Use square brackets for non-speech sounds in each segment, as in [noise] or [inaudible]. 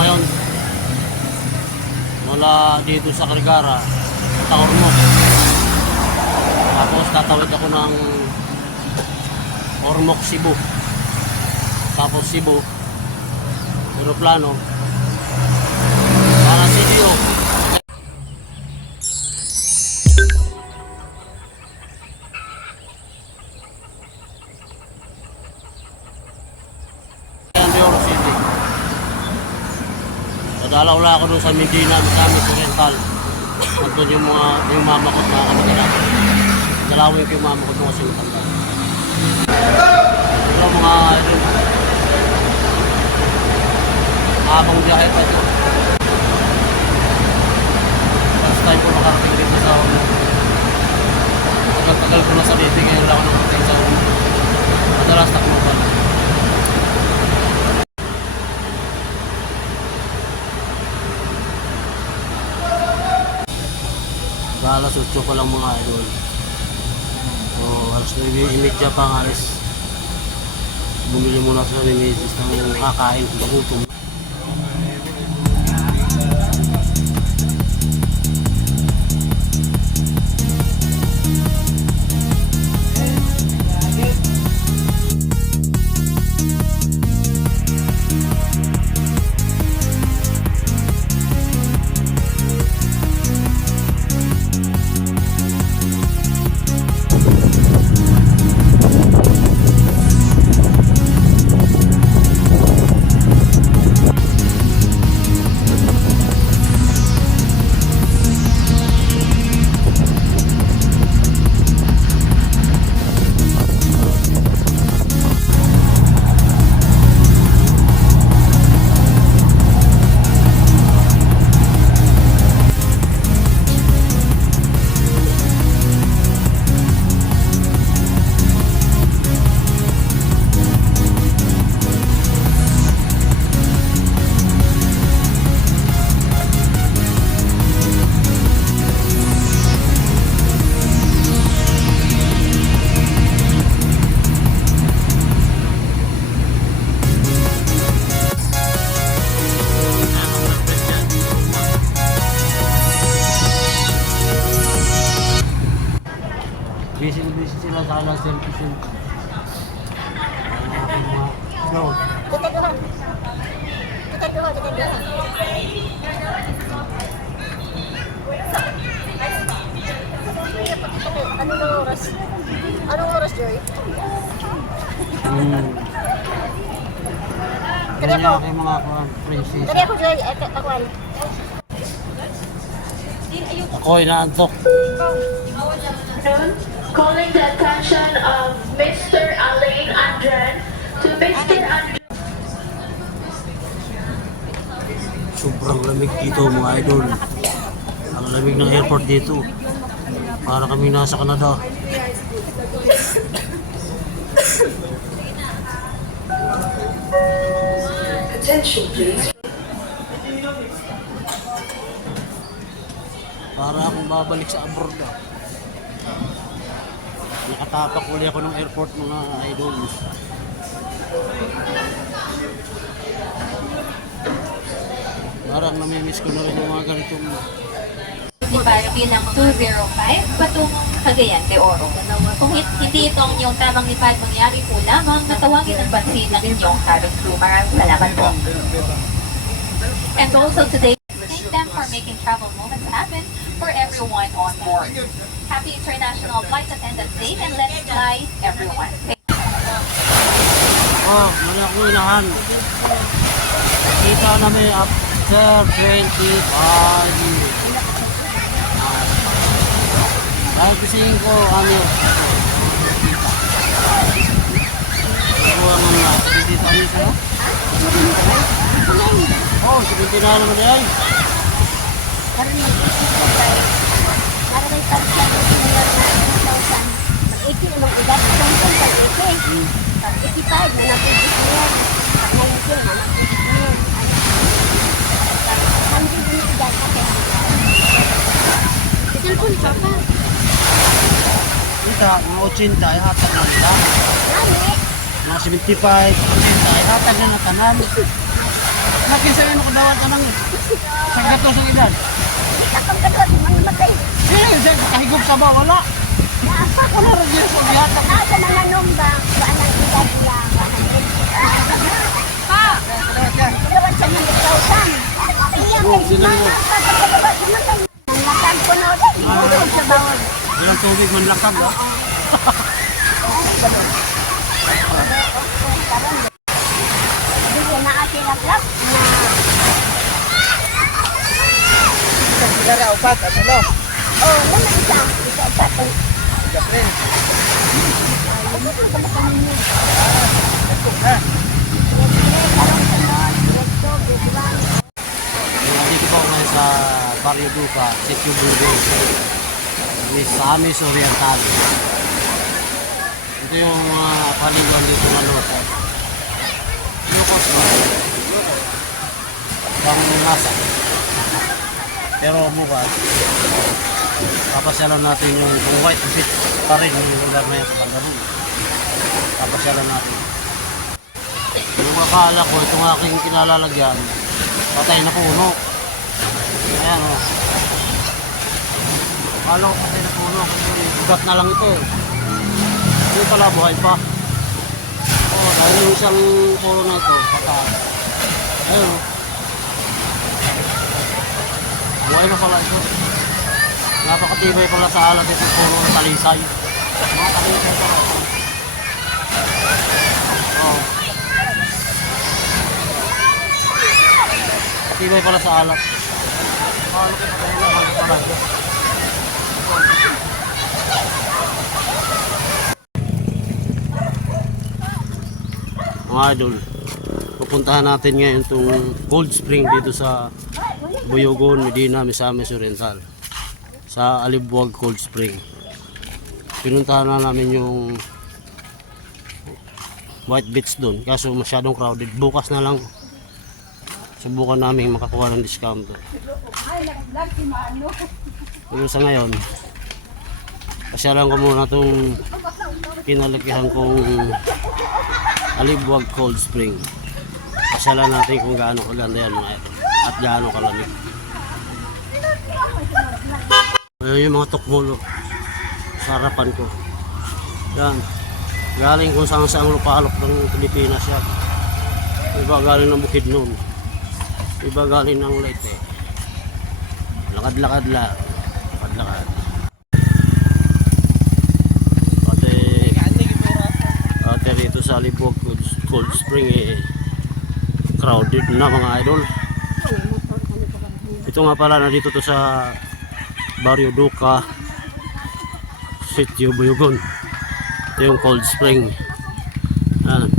ngayon. Mula dito sa Carigara, sa Ormoc. Tapos tatawid ako ng Ormoc, Cebu. Tapos Cebu, aeroplano. Nadalaw lang ako doon sa Medina, Misamis Oriental. Nandun yung mga, yung mama ko at mga kamag-anak. Dalawin ko yung mama ko doon kasi matanda. Ito mga, yun, habang biyahe pa ito. First time ko nakarating dito sa Ormo. Tagal-tagal ko na sa Leyte, ngayon lang ako nakarating sa Ormo. Madalas Tacloban. Alas 8 pa lang mga idol. So, alas 9.30 pa alis. Bumili muna sila ni Mrs. ng kakain kung mga vlog. Kataduhan. Kataduhan, kataduhan. Ano na oras? Anong oras, Joy? Hmm. Yan yung aking mga princess. Kani ako, Joy. Ako, ano? Ako ay naantok. afternoon, calling the attention of Mr. Alain Andren to Mr. Andren. Sobrang lamig dito mga idol. Ang lamig ng airport dito. Para kami nasa Canada. Attention, please. Para akong babalik sa abroad ah. Nakatapak uli ako ng airport mga idol. Parang namimiss ko na rin yung mga ganitong Ibaraki ng 205 patungong Cagayan de Oro. Kung hin- hindi ito ang inyong tamang lipad mangyari po lamang, natawagin ang pansin ng inyong cabin crew. Maraming salamat po. And also today, thank them for making travel moments happen for everyone on board. Happy International Flight Attendant Day and let's fly everyone. Oh, mali akong inahan. Kita namin after 25 years. Ah, Dahil kasi ko, ano, ako ang mga, hindi tayo sa Oh, sige na naman yan. Para may para may pagka ng similar na 1,000. Mag-80 namang edad. Samsung pag-80. Pag 85, na napigit mo yan. Pag 19, na mo yan. Pag 100 na edad, pa. Kita, mga 80, ay hatag na nila. Mga 75, 80, ay hatag na natanan. Akin sa'yo ano kadawat ka nang sa gato sa edad. Takang kadot, mga matay. Eh, sa kahigop sa ba, wala. Wala rin yun sa biyatak. Asa mga nomba, wala nang edad nila. Pa! Kadawat sa mga kautan. Iyan, Oh, sila mo. kadawat sa mga Ang lakad ko na ulit, ibulog sa bawod. Walang tubig man lakab, ha? [laughs] Hindi na atiraklap na Sigara, upat, ano no? Oh, naman isa. Isa pa to. Jacqueline. Ano ko pala kanina? Ito na. Nandito po ngayon sa Barrio Duca, Sitio Burgos, Miss Amis Oriental. Ito yung mga paliguan dito na lupa. Lukos ba? Bang nasa. Pero bukas, papasyalan natin yung kung white kasi pa rin yung lugar na yan sa Bandarong. Papasyalan natin. Yung akala ko, itong aking kinalalagyan, patay na puno. Ayan o. Akala ko patay na puno ugat na lang ito. Hindi pala buhay pa. Oo, dahil yung isang puno na ito, patay. Ayun o. Buhay na pala ito. Napakatibay pala sa alat itong puno ng talisay. Mga talisay pala. Oo. Tibay pala sa alat. Pala ito. Mga idol, pupuntahan natin ngayon itong cold spring dito sa Buyogon, Medina, Misamis Oriental sa Alibuag Cold Spring. Pinuntahan na namin yung White Beach doon kaso masyadong crowded. Bukas na lang subukan namin makakuha ng discount doon. Pero sa ngayon, pasyalan ko muna itong pinalakihan kong Alibuag Cold Spring. Pasyalan natin kung gaano kaganda yan mga ito at gaano kalamig. Ayan yung mga tukmulo sa harapan ko. Yan. Galing kung saan saan lupalok ng Pilipinas yan. Iba galing ng Bukidnon. Iba galing ng Leyte. Lakad-lakad lang. Lakad-lakad. Ate, ate rito sa Libog Cold, Cold Spring eh, crowded na mga idol. Ito nga pala na dito to sa Barrio Duca Sitio Buyugon ito yung cold spring. Ayan.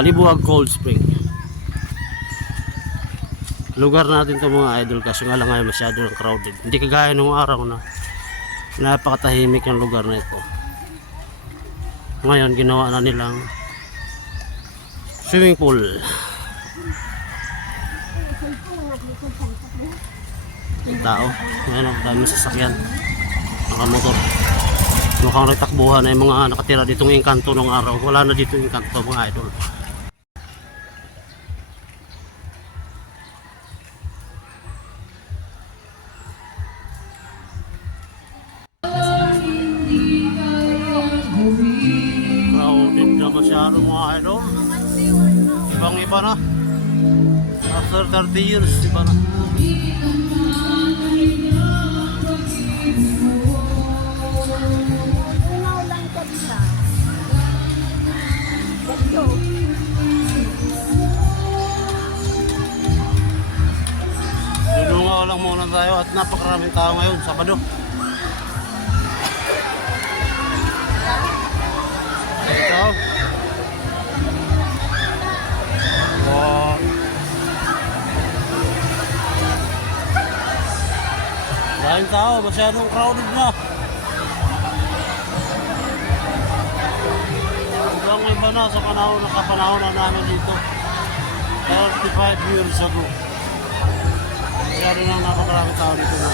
Alibuag cold spring. Lugar natin to mga idol kasi nga lang ngayon masyado ng crowded. Hindi kagaya nung araw na napakatahimik yung lugar na ito. Ngayon ginawa na nilang swimming pool. Yung tao. Ano dami sasakyan. Nakamotor mukhang retakbuhan yung mga nakatira ditong engkanto ng araw. Wala na dito yung engkanto mga idol after 30 years na ka dito. Resto. Lulungaw lang muna tayo at napakaraming tao ngayon, Sabado. Tao, masyadong crowded na. Hanggang iba na sa panahon na kapanahon na namin dito. 35 years ago. Masyado nang napakarami tao dito na.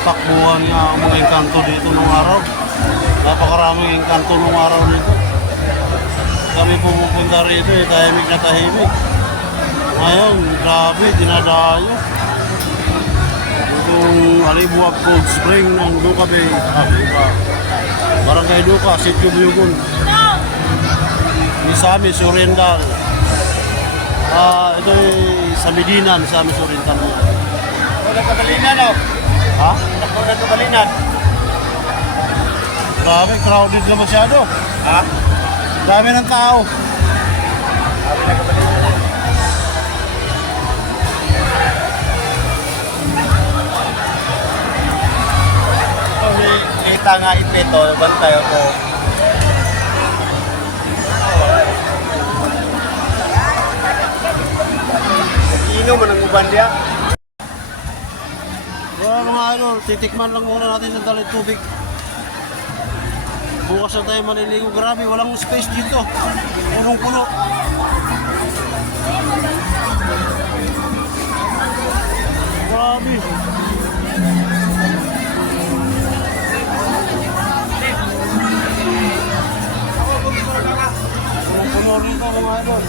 Takbuhan nga ang mga engkanto dito nung araw. Napakaraming kanto ng araw nito. Kami pumupunta rito eh, tahimik na tahimik. Ngayon, grabe, dinadayo. Itong Alibuag Cold Spring ng Duca Bay. Ah, Duca. Barangay Duca, Sitio Buyugon. Misami, Surendal. Ah, ito ay sa Medina, Misami, Surendal. Wala kabalinan, no? Ha? Wala kabalinan. Grabe, crowded na masyado. Ha? Dami ng tao. Kita nga ipito, bantay ako. Ino man ang uban diya. Wala mga ano, titikman lang muna natin ng dalit tubig. Bukas na tayo maliligo. Grabe, walang space dito. Punong-puno. Grabe. Punong-puno rito mga idol.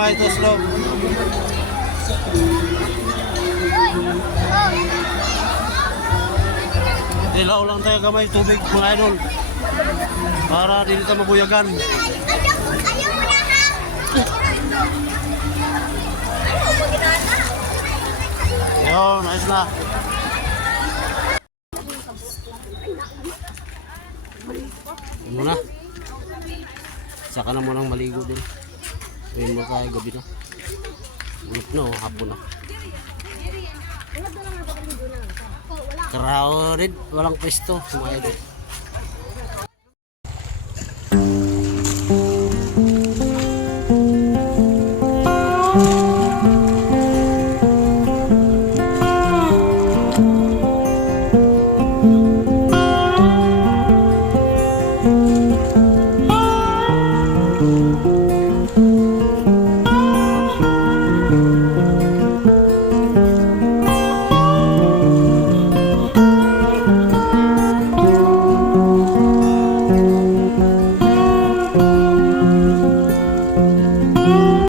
Toslop gamay, toslop. Ilaw lang tayo gamay, tubig mga idol. Para dili tayo mabuyagan. Yun, ayos na. Muna. Saka na munang maligo din. Ayun mo tayo, gabi na. Ulit na, oh, hapon na. Crowded, walang pwesto, mga idol.